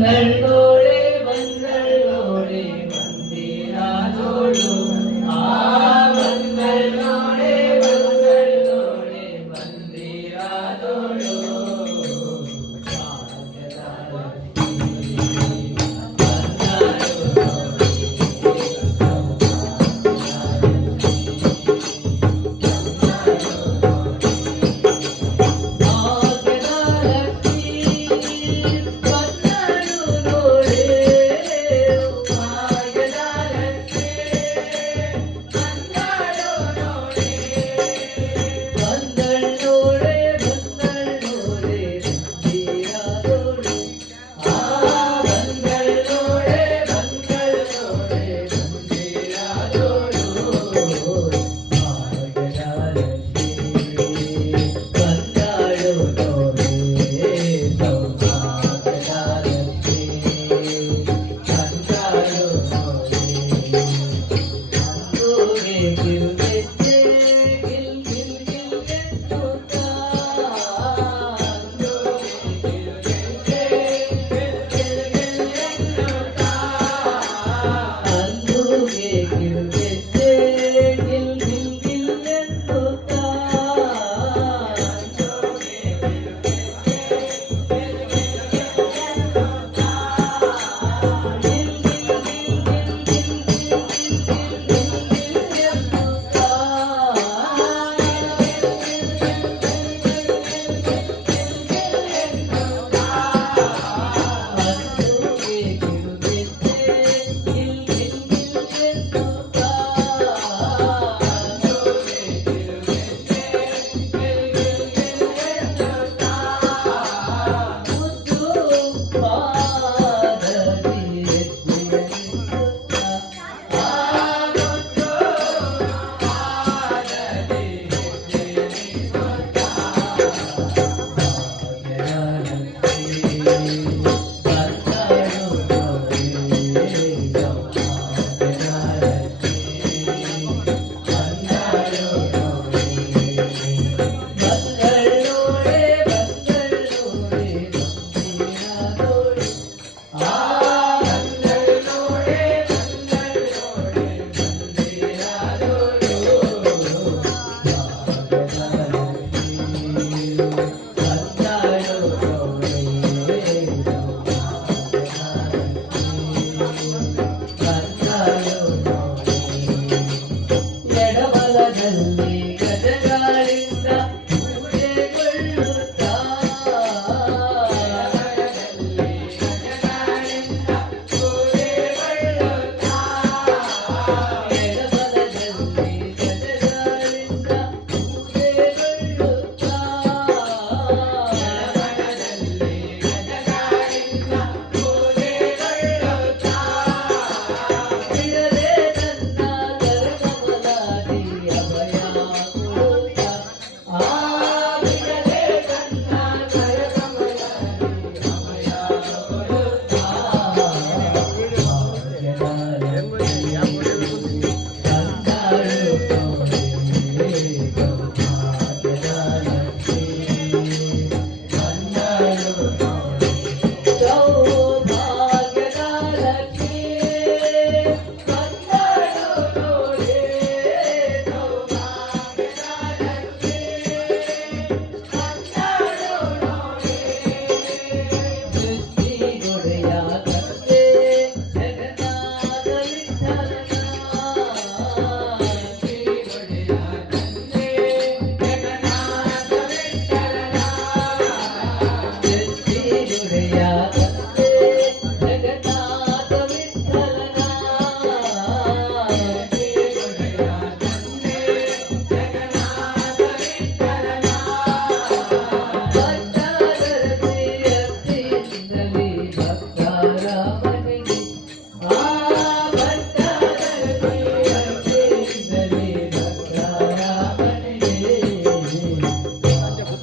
Mangal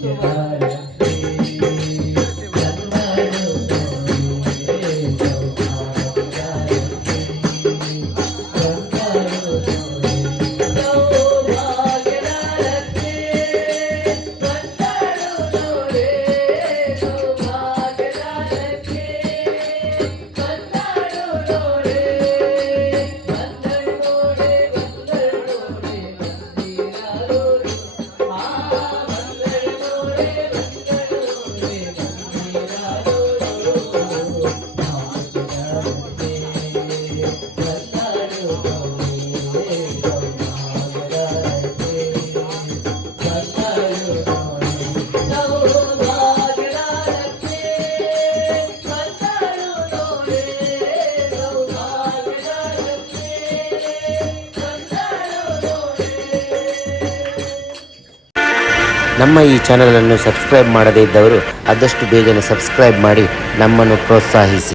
Yeah. ನಮ್ಮ ಈ ಚಾನಲನ್ನು ಸಬ್ಸ್ಕ್ರೈಬ್ ಮಾಡದೇ ಇದ್ದವರು ಆದಷ್ಟು ಬೇಗನೆ ಸಬ್ಸ್ಕ್ರೈಬ್ ಮಾಡಿ ನಮ್ಮನ್ನು ಪ್ರೋತ್ಸಾಹಿಸಿ.